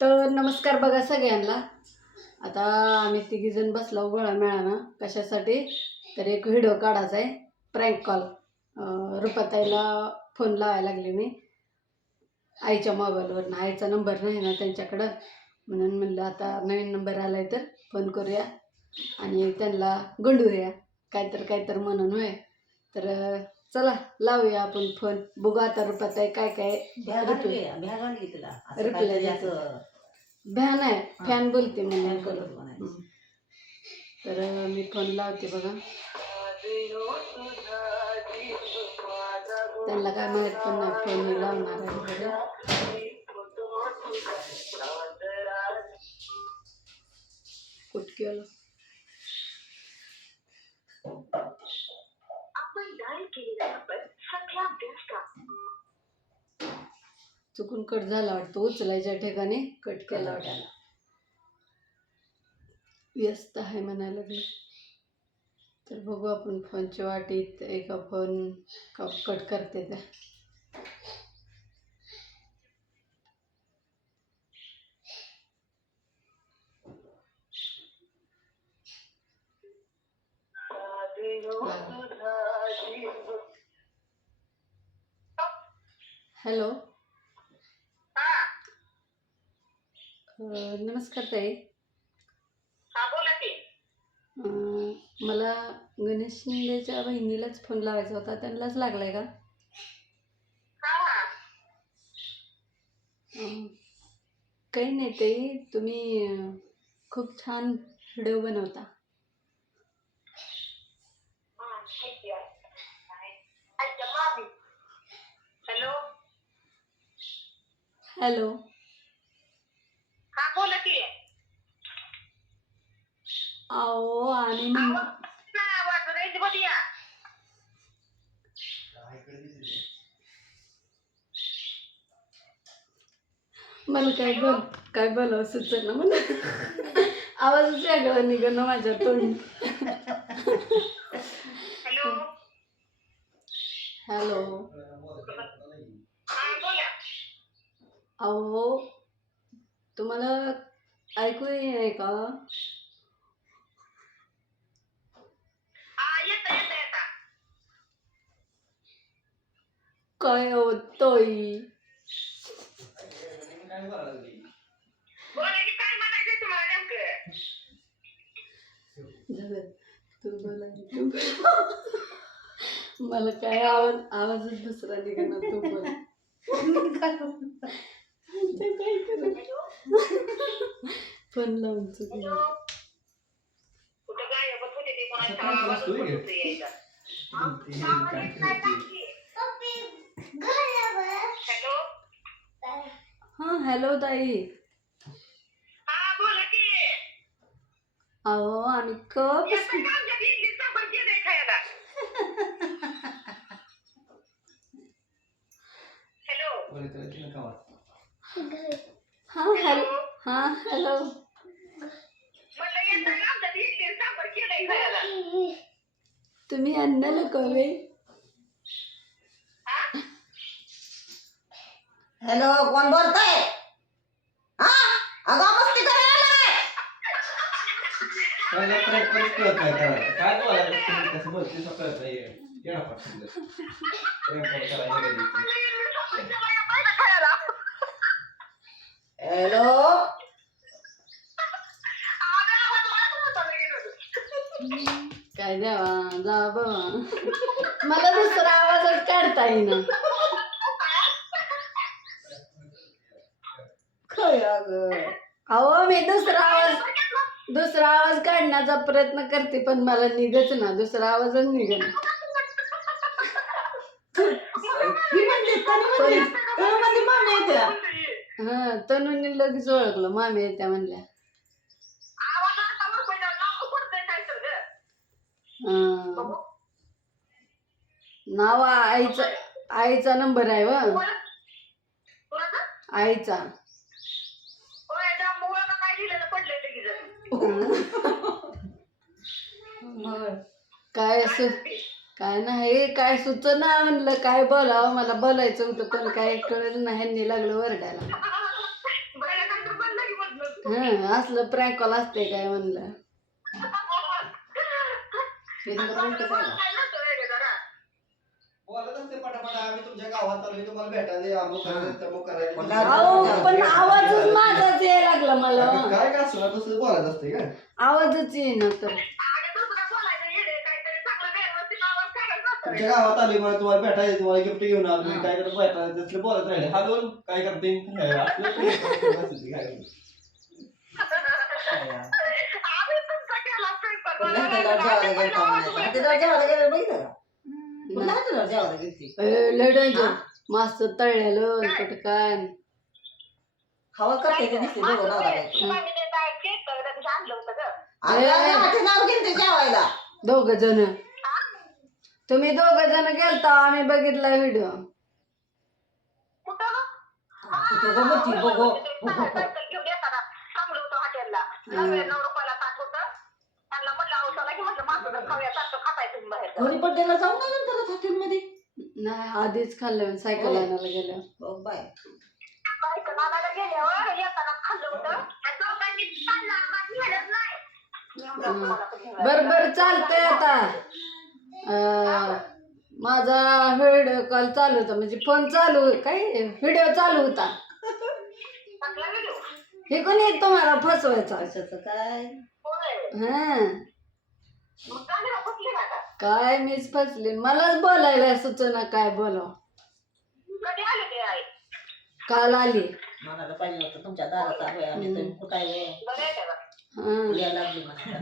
तर नमस्कार बघा सगळ्यांना. आता आम्ही तिघीजण बसलो गोळा मिळाना. कशासाठी? तर एक व्हिडिओ काढायचा आहे. Prank call. रुपाताईला फोन लावायला लागले मी. आईच्या मोबाईलवरनं. आईचा नंबर नाही ना त्यांच्याकडं. म्हणून म्हणलं आता नवीन नंबर आला आहे तर फोन करूया आणि त्यांना गुंडूया. काहीतर काहीतर म्हणून होय. तर चला लावूया आपण फोन. बघू आता रुपाताई काय काय रिप्लाय रिप्लाय भ्यान आहे फॅन बोलते म्हणून फॅन करू बोलते म्हणायचं. हं. तर मी फोन लावते बघा त्यांना काय माहीत पण नाही फोन लावणार आहे. कुठकी आलो आपण डायल केलेला नंबर सध्या व्यस्त आहे. चुकून कट झाला वाटतं. उचलायच्या ठिकाणी कट केला वाटायला. व्यस्त आहे म्हणायला लागले. तर बघू आपण फोनच्या वाटीत एका फोन कट करते त्या. हॅलो अं, नमस्कार ताई. हा बोला की. अं, मला गणेश शिंदेच्या बहिणीलाच फोन लावायचा होता. त्यांनाच लागलाय का? काही नाही ताई तुम्ही खूप छान व्हिडिओ बनवता. हॅलो. हॅलो हा बोला की अहो आणि मला काय बोल काय बोलावं सुचना मला. आवाजच वेगळा निघणं माझ्या तोंड. हॅलो. अहो तुम्हाला ऐकू आहे का? होतोय काय तू बोला तू बोल. मला काय आवाज आवाजच दुसरा निघाला तू बोल. काय फोन लावून चुकलं. कुठं गायबच होते ते असं कोणाचा काय आवाजच नसतोय होत हे. होता यायचा. हॅलो हां हॅलो ताई हा बोला की अहो आम्ही कप येतं का आमच्यात इडली सांबार केलंय खायला हॅलो हां हॅलो हां हॅलो म्हणलं येतं का हॅलो कोण बोलतय? हा? अगं मस्ती करायला काय कसं बोलते हॅलो. काय द्यावा जा बाबा मला दुसरा आवाजच काढता येईना. अगं अहो मी दुसरा आवाज दुसरा आवाज काढण्याचा प्रयत्न करते पण मला निघच ना. दुसरा ही मामी येत्या. हा तनुनी लगेच ओळखलं. मामी येत्या म्हणल्या. आवाज नाव. हा. आईचा आईचा नंबर आहे व? आईचा होय, त्या मुलाला काय लिहिलेलं पडलंय लगेच. काय सु काय नाही काय सुचना म्हणलं काय बोलावं? मला बोलायचं होतं पण काय कळत नाही ह्यांनी लागलं वरडायला हा हं असलं प्रॅकॉल असते काय म्हणलं हे नंबर उलटंच आहे ना. काय नसतं वेगळं जरा. बोलत असते पटापट आम्ही तुमच्या गावात आलोय तुम्हाला भेटायला अमुक करायचं तमुक करायचं पण अहो पण आवाजच माझाच यायला लागला मला. काय का असं तसं बोलायचं असते का आवाजच येईना तर. आणि दुसरं बोलायचं येडे काहीतरी चांगलं व्यवस्थित आवाज काढायचा असतो रे. तुमच्या गावात आलोय मला तुम्हाला भेटायचं तुम्हाला गिफ्ट घेऊन आलोय काय करत भेटायचं तसलं बोलत राहिले हा दोन काय करते? काय. आम्ही तुमचा केला स्वयंपाक. बघितलं का? जेवायला गेलती. मस्त तळलेलं कुठं काय? करते ते दिसते दोघं नवरा बायको. होतं गं. अगं, गावाचं नाव गेलते जेवायला. दोघ जण. तुम्ही दोघ जण गेलता आम्ही बघितला व्हिडिओ बघो कोणी जाऊन आलं ना परत हॉटेलमध्ये नाही आधीच खाल्लं सायकल आणायला गेलं बघ बाय. सायकल आणायला गेल्यावर येताना खाल्लं होतं. आणि दोघांनी खाल्लं आणि मला नेलंच नाही. मला पण नेलं. बर बर चालतंय आता. अं, माझा व्हिडिओ कॉल चालू होता म्हणजे फोन चालू काय व्हिडिओ चालू होता. चांगला व्हिडिओ. हे कोणी तुम्हाला फसवायचा? कशाचं काय. हा. मग चांगला? काय मीच फसले मलाच बोलायला सुचना काय बोलाव. कधी आले ते आई? काल आली. पाहिजे होतं. तुमच्या दारात आलोय आम्ही. तर काय बरं आहे का? हा. यायला लागली मला.